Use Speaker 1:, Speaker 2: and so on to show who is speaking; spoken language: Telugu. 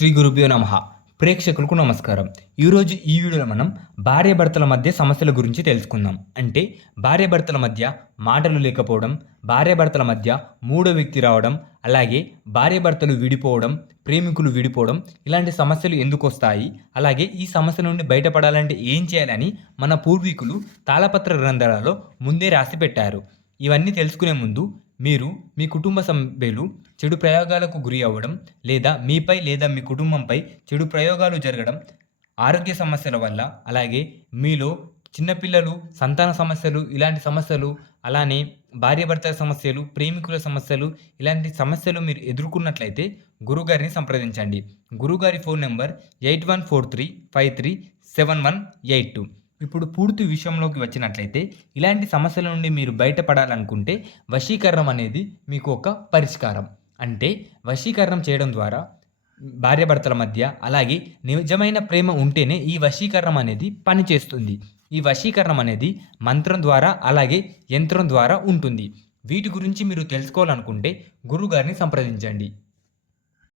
Speaker 1: శ్రీ గురుభ్యో నమ. ప్రేక్షకులకు నమస్కారం. ఈరోజు ఈ వీడియోలో మనం భార్యాభర్తల మధ్య సమస్యల గురించి తెలుసుకుందాం. అంటే భార్యాభర్తల మధ్య మాటలు లేకపోవడం భార్యాభర్తల మధ్య మూడో వ్యక్తి రావడం అలాగే భార్యాభర్తలు విడిపోవడం ప్రేమికులు విడిపోవడం ఇలాంటి సమస్యలు ఎందుకు వస్తాయి? అలాగే ఈ సమస్య నుండి బయటపడాలంటే ఏం చేయాలని మన పూర్వీకులు తాళపత్ర గ్రంథాలలో ముందే రాసి పెట్టారు. ఇవన్నీ తెలుసుకునే ముందు మీరు మీ కుటుంబ సభ్యులు చెడు ప్రయోగాలకు గురి అవ్వడం లేదా మీపై లేదా మీ కుటుంబంపై చెడు ప్రయోగాలు జరగడం ఆరోగ్య సమస్యల వల్ల అలాగే మీలో చిన్నపిల్లలు సంతాన సమస్యలు ఇలాంటి సమస్యలు అలానే భార్యాభర్తల సమస్యలు ప్రేమికుల సమస్యలు ఇలాంటి సమస్యలు మీరు ఎదుర్కొన్నట్లయితే గురుగారిని సంప్రదించండి. గురుగారి phone number eight one four three five three seven one eight two. ఇప్పుడు పూర్తి విషయంలోకి వచ్చినట్లయితే ఇలాంటి సమస్యల నుండి మీరు బయటపడాలనుకుంటే వశీకరణం అనేది మీకు ఒక పరిష్కారం. అంటే వశీకరణం చేయడం ద్వారా భార్యాభర్తల మధ్య అలాగే నిజమైన ప్రేమ ఉంటేనే ఈ వశీకరణం అనేది పనిచేస్తుంది. ఈ వశీకరణం అనేది మంత్రం ద్వారా అలాగే యంత్రం ద్వారా ఉంటుంది. వీటి గురించి మీరు తెలుసుకోవాలనుకుంటే గురుగారిని సంప్రదించండి.